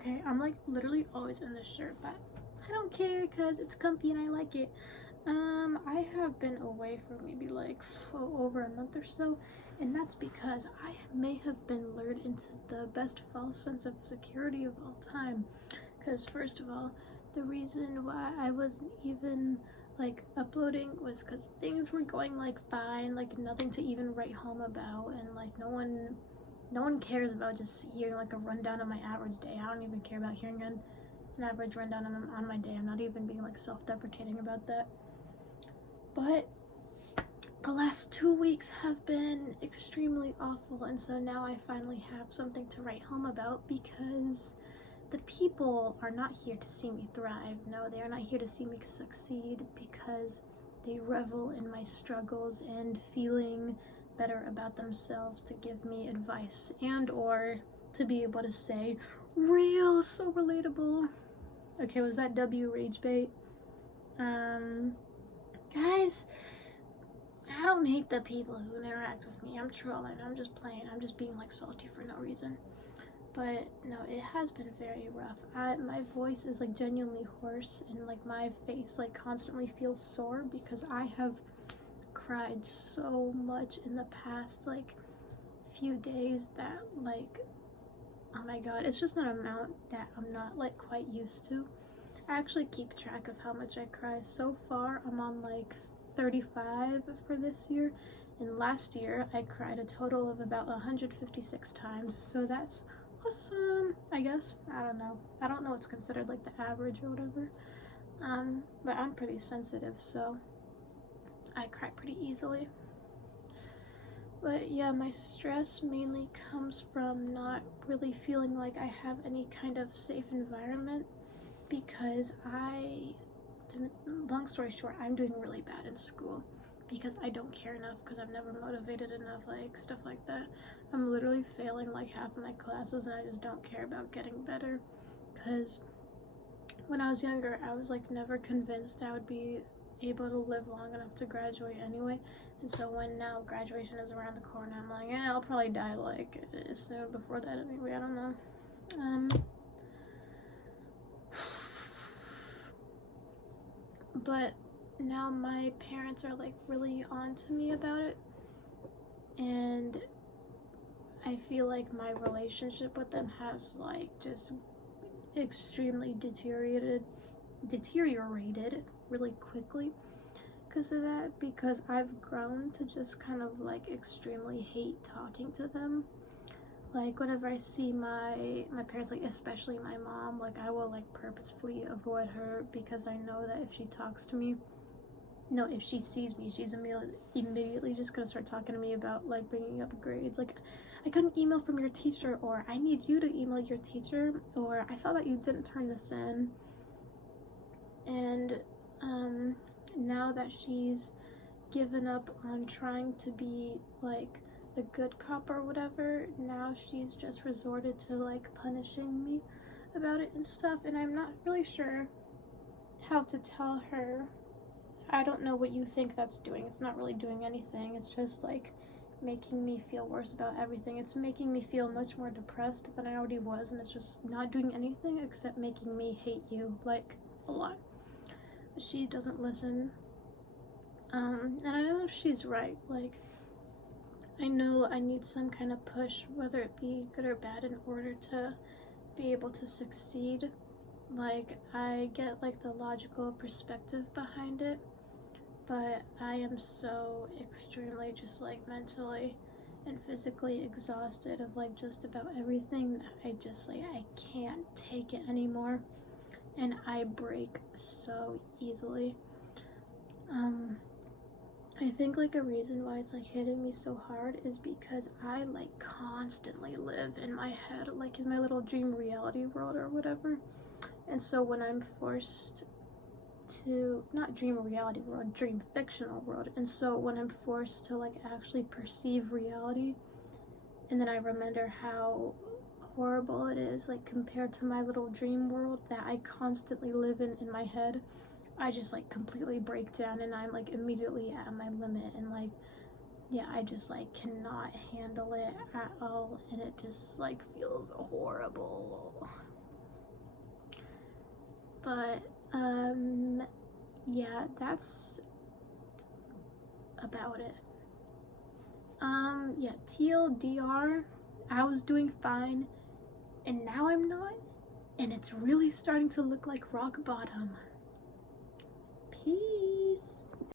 Okay, I'm like literally always in this shirt, but I don't care because it's comfy and I like it. I have been away for maybe like over a month or so, and that's because I may have been lured into the best false sense of security of all time. Because first of all, the reason why I wasn't even like uploading was because things were going like fine, like nothing to even write home about, and like no one cares about just hearing like a rundown of my average day. I don't even care about hearing an average rundown on my day. I'm not even being like self-deprecating about that. But the last 2 weeks have been extremely awful, and so now I finally have something to write home about because the people are not here to see me thrive. No, they are not here to see me succeed because they revel in my struggles and feeling better about themselves to give me advice and or to be able to say, real, so relatable. Okay, was that W rage bait? Guys, I don't hate the people who interact with me. I'm trolling. I'm just playing. I'm just being like salty for no reason. But no, it has been very rough. My voice is like genuinely hoarse, and like my face like constantly feels sore because I have cried so much in the past like few days that like, oh my god, it's just an amount that I'm not like quite used to. I actually keep track of how much I cry. So far, I'm on like 35 for this year, and last year I cried a total of about 156 times, so that's awesome, I guess. I don't know what's considered like the average or whatever, but I'm pretty sensitive, so I cry pretty easily. But yeah, my stress mainly comes from not really feeling like I have any kind of safe environment because long story short, I'm doing really bad in school because I don't care enough, because I've never motivated enough, like stuff like that. I'm literally failing like half of my classes and I just don't care about getting better because when I was younger, I was like never convinced I would be able to live long enough to graduate anyway. And so when now graduation is around the corner, I'm like, I'll probably die like soon before that anyway. I don't know. But now my parents are like really on to me about it, and I feel like my relationship with them has like just extremely deteriorated really quickly because of that, because I've grown to just kind of like extremely hate talking to them. Like whenever I see my parents, like especially my mom, like I will like purposefully avoid her because I know that if she talks to me, no, if she sees me, she's immediately just gonna start talking to me about like bringing up grades. Like, I got an email from your teacher, or I need you to email your teacher, or I saw that you didn't turn this in. And now that she's given up on trying to be like a good cop or whatever, now she's just resorted to like punishing me about it and stuff. And I'm not really sure how to tell her, I don't know what you think that's doing. It's not really doing anything. It's just like making me feel worse about everything. It's making me feel much more depressed than I already was, and it's just not doing anything except making me hate you like a lot. But she doesn't listen. And I know she's right. Like, I know I need some kind of push, whether it be good or bad, in order to be able to succeed. Like, I get like the logical perspective behind it, but I am so extremely just like mentally and physically exhausted of like just about everything that I just like I can't take it anymore, and I break so easily. I think like a reason why it's like hitting me so hard is because I like constantly live in my head, like in my little dream reality world or whatever. And so when I'm forced to, not dream reality world, dream fictional world, and so when I'm forced to like actually perceive reality, and then I remember how horrible it is like compared to my little dream world that I constantly live in my head, I just like completely break down and I'm like immediately at my limit, and like, yeah, I just like cannot handle it at all, and it just like feels horrible. But yeah, that's about it. Yeah, TLDR, I was doing fine, and now I'm not, and it's really starting to look like rock bottom. Peace.